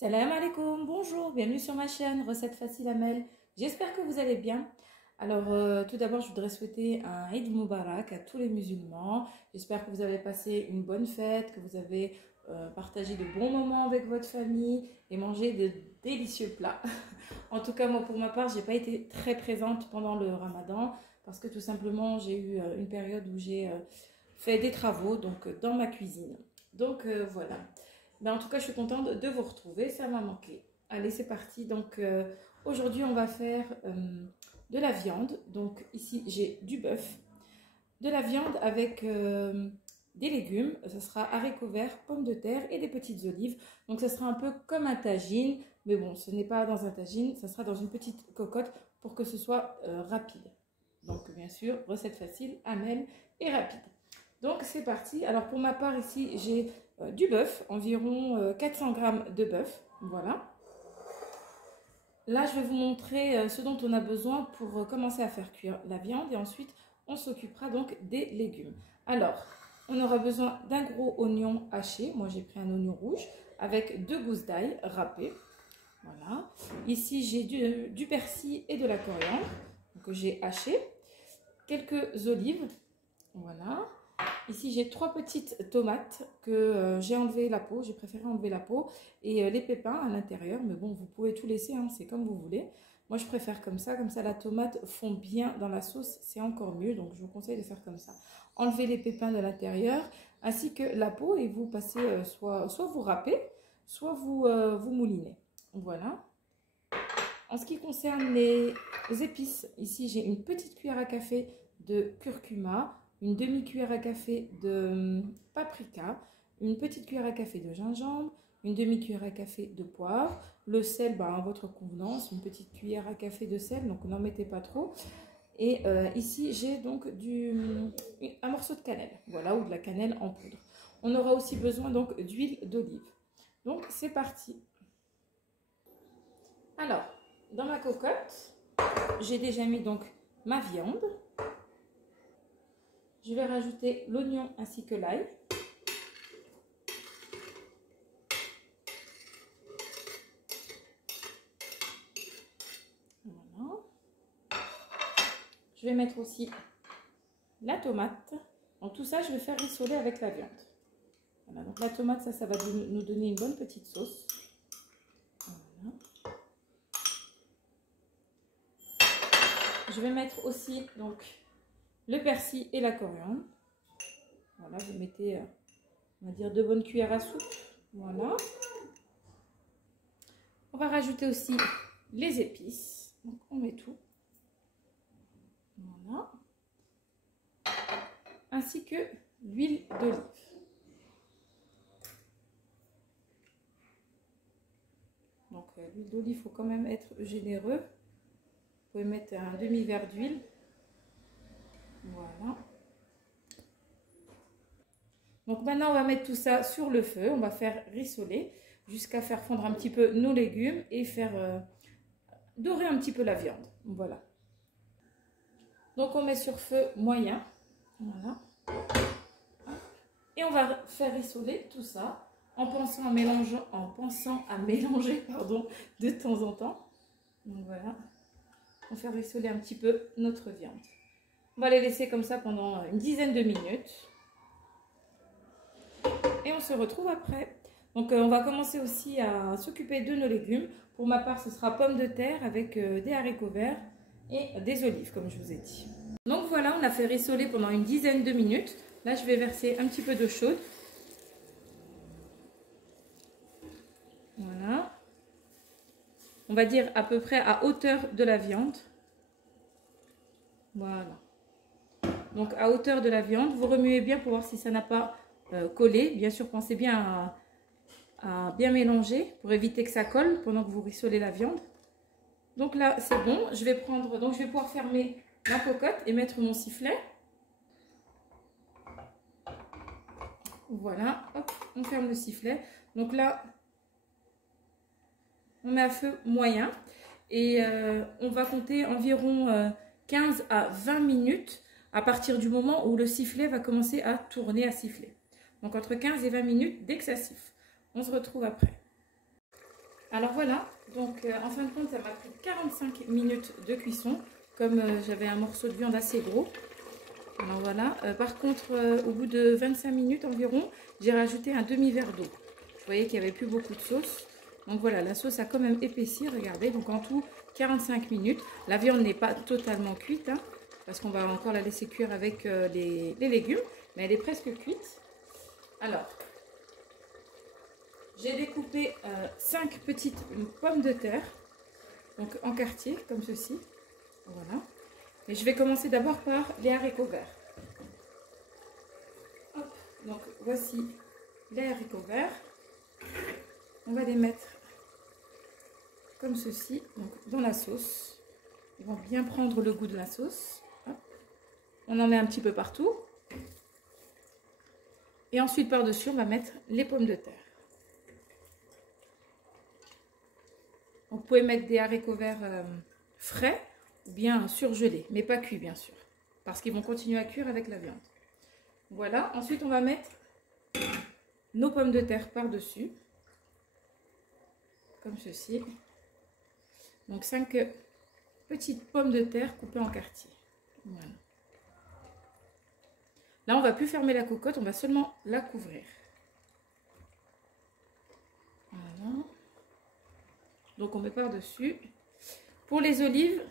Salam alaikum, bonjour, bienvenue sur ma chaîne Recettes Faciles Amel. J'espère que vous allez bien. Alors tout d'abord je voudrais souhaiter un Eid Mubarak à tous les musulmans. J'espère que vous avez passé une bonne fête, que vous avez partagé de bons moments avec votre famille et mangé de délicieux plats. En tout cas moi pour ma part j'ai pas été très présente pendant le Ramadan parce que tout simplement j'ai eu une période où j'ai fait des travaux donc dans ma cuisine. Donc voilà. Ben, en tout cas, je suis contente de vous retrouver, ça m'a manqué. Allez, c'est parti. Donc, aujourd'hui, on va faire de la viande. Donc, ici, j'ai du bœuf, de la viande avec des légumes. Ce sera haricots verts, pommes de terre et des petites olives. Donc, ça sera un peu comme un tagine. Mais bon, ce n'est pas dans un tagine, ça sera dans une petite cocotte pour que ce soit rapide. Donc, bien sûr, recette facile, amène et rapide. Donc c'est parti. Alors pour ma part ici j'ai du bœuf, environ 400 grammes de bœuf. Voilà. Là je vais vous montrer ce dont on a besoin pour commencer à faire cuire la viande et ensuite on s'occupera donc des légumes. Alors on aura besoin d'un gros oignon haché. Moi j'ai pris un oignon rouge avec 2 gousses d'ail râpées. Voilà. Ici j'ai du persil et de la coriandre que j'ai haché. Quelques olives. Voilà. Ici, j'ai 3 petites tomates que j'ai enlevé la peau. J'ai préféré enlever la peau et les pépins à l'intérieur. Mais bon, vous pouvez tout laisser, hein, c'est comme vous voulez. Moi, je préfère comme ça. Comme ça, la tomate fond bien dans la sauce. C'est encore mieux. Donc, je vous conseille de faire comme ça. Enlevez les pépins de l'intérieur ainsi que la peau et vous passez soit vous râpez, soit vous moulinez. Voilà. En ce qui concerne les épices, ici, j'ai une petite cuillère à café de curcuma, une demi-cuillère à café de paprika, une petite cuillère à café de gingembre, une demi-cuillère à café de poivre, le sel à votre convenance, une petite cuillère à café de sel, donc n'en mettez pas trop. Et ici j'ai donc un morceau de cannelle, voilà, ou de la cannelle en poudre. On aura aussi besoin donc d'huile d'olive. Donc c'est parti. Alors, dans ma cocotte, j'ai déjà mis donc ma viande. Je vais rajouter l'oignon ainsi que l'ail. Voilà. Je vais mettre aussi la tomate. Donc tout ça, je vais faire rissoler avec la viande. Voilà, donc la tomate, ça va nous donner une bonne petite sauce. Voilà. Je vais mettre aussi donc le persil et la coriandre. Voilà, vous mettez, on va dire, 2 bonnes cuillères à soupe. Voilà. On va rajouter aussi les épices. Donc on met tout. Voilà. Ainsi que l'huile d'olive. Donc l'huile d'olive, il faut quand même être généreux. Vous pouvez mettre un demi-verre d'huile. Voilà. Donc maintenant, on va mettre tout ça sur le feu. On va faire rissoler jusqu'à faire fondre un petit peu nos légumes et faire dorer un petit peu la viande. Voilà. Donc on met sur feu moyen. Voilà. Et on va faire rissoler tout ça en pensant à mélanger, pardon, de temps en temps. Donc voilà. On va faire rissoler un petit peu notre viande. On va les laisser comme ça pendant une dizaine de minutes. Et on se retrouve après. Donc on va commencer aussi à s'occuper de nos légumes. Pour ma part, ce sera pommes de terre avec des haricots verts et des olives, comme je vous ai dit. Donc voilà, on a fait rissoler pendant une dizaine de minutes. Là, je vais verser un petit peu d'eau chaude. Voilà. On va dire à peu près à hauteur de la viande. Voilà. Donc à hauteur de la viande, vous remuez bien pour voir si ça n'a pas collé. Bien sûr, pensez bien à bien mélanger pour éviter que ça colle pendant que vous rissolez la viande. Donc là, c'est bon. Je vais pouvoir fermer ma cocotte et mettre mon sifflet. Voilà, hop, on ferme le sifflet. Donc là, on met à feu moyen et on va compter environ 15 à 20 minutes à partir du moment où le sifflet va commencer à tourner, à siffler. Donc entre 15 et 20 minutes dès que ça siffle. On se retrouve après. Alors voilà, donc en fin de compte, ça m'a pris 45 minutes de cuisson, comme j'avais un morceau de viande assez gros. Alors voilà, par contre, au bout de 25 minutes environ, j'ai rajouté un demi-verre d'eau. Vous voyez qu'il n'y avait plus beaucoup de sauce. Donc voilà, la sauce a quand même épaissi, regardez. Donc en tout, 45 minutes. La viande n'est pas totalement cuite, hein, parce qu'on va encore la laisser cuire avec les légumes. Mais elle est presque cuite. Alors, j'ai découpé 5 petites pommes de terre, donc en quartier, comme ceci. Voilà. Et je vais commencer d'abord par les haricots verts. Hop, donc voici les haricots verts. On va les mettre comme ceci, donc dans la sauce. Ils vont bien prendre le goût de la sauce. Hop. On en met un petit peu partout. Et ensuite par-dessus, on va mettre les pommes de terre. Vous pouvez mettre des haricots verts frais ou bien surgelés, mais pas cuits bien sûr, parce qu'ils vont continuer à cuire avec la viande. Voilà, ensuite on va mettre nos pommes de terre par-dessus, comme ceci. Donc 5 petites pommes de terre coupées en quartiers. Voilà. Là, on va plus fermer la cocotte, on va seulement la couvrir. Voilà. Donc on met par-dessus. Pour les olives,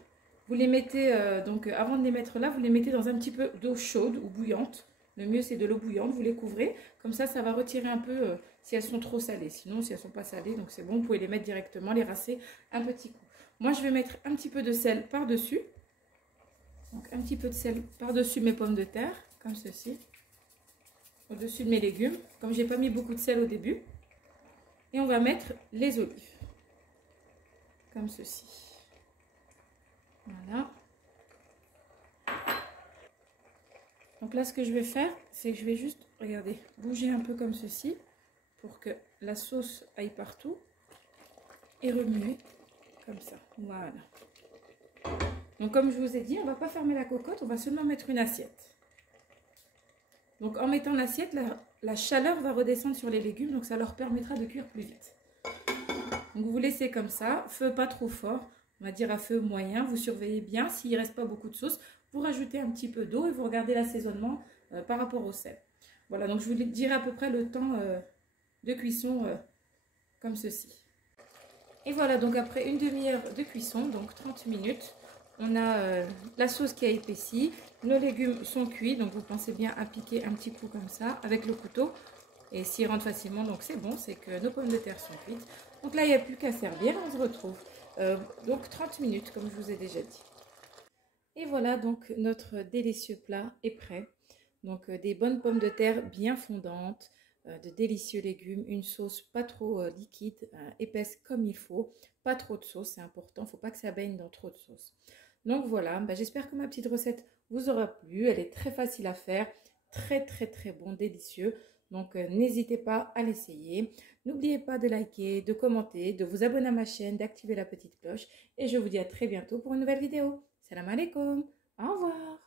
vous les mettez, donc avant de les mettre là, vous les mettez dans un petit peu d'eau chaude ou bouillante. Le mieux c'est de l'eau bouillante, vous les couvrez. Comme ça va retirer un peu si elles sont trop salées. Sinon, si elles ne sont pas salées, donc c'est bon, vous pouvez les mettre directement, les rincer un petit coup. Moi, je vais mettre un petit peu de sel par-dessus. Donc un petit peu de sel par-dessus mes pommes de terre, comme ceci. Au-dessus de mes légumes, comme j'ai pas mis beaucoup de sel au début. Et on va mettre les olives. Comme ceci. Voilà. Donc là, ce que je vais faire, c'est que je vais juste, regardez, bouger un peu comme ceci pour que la sauce aille partout et remuer comme ça. Voilà. Donc comme je vous ai dit, on ne va pas fermer la cocotte, on va seulement mettre une assiette. Donc en mettant l'assiette, la chaleur va redescendre sur les légumes, donc ça leur permettra de cuire plus vite. Donc vous laissez comme ça, feu pas trop fort, on va dire à feu moyen, vous surveillez bien, s'il ne reste pas beaucoup de sauce, vous rajoutez un petit peu d'eau et vous regardez l'assaisonnement par rapport au sel. Voilà, donc je vous dirai à peu près le temps de cuisson comme ceci. Et voilà, donc après une demi-heure de cuisson, donc 30 minutes, on a la sauce qui a épaissi, nos légumes sont cuits, donc vous pensez bien à piquer un petit coup comme ça avec le couteau. Et s'ils rentrent facilement, donc c'est bon, c'est que nos pommes de terre sont cuites. Donc là, il n'y a plus qu'à servir, on se retrouve. Donc 30 minutes, comme je vous ai déjà dit. Et voilà, donc notre délicieux plat est prêt. Donc des bonnes pommes de terre bien fondantes, de délicieux légumes, une sauce pas trop liquide, épaisse comme il faut. Pas trop de sauce, c'est important, il ne faut pas que ça baigne dans trop de sauce. Donc voilà, j'espère que ma petite recette vous aura plu. Elle est très facile à faire, très bon, délicieux. Donc n'hésitez pas à l'essayer. N'oubliez pas de liker, de commenter, de vous abonner à ma chaîne, d'activer la petite cloche. Et je vous dis à très bientôt pour une nouvelle vidéo. Salam alaikum, au revoir.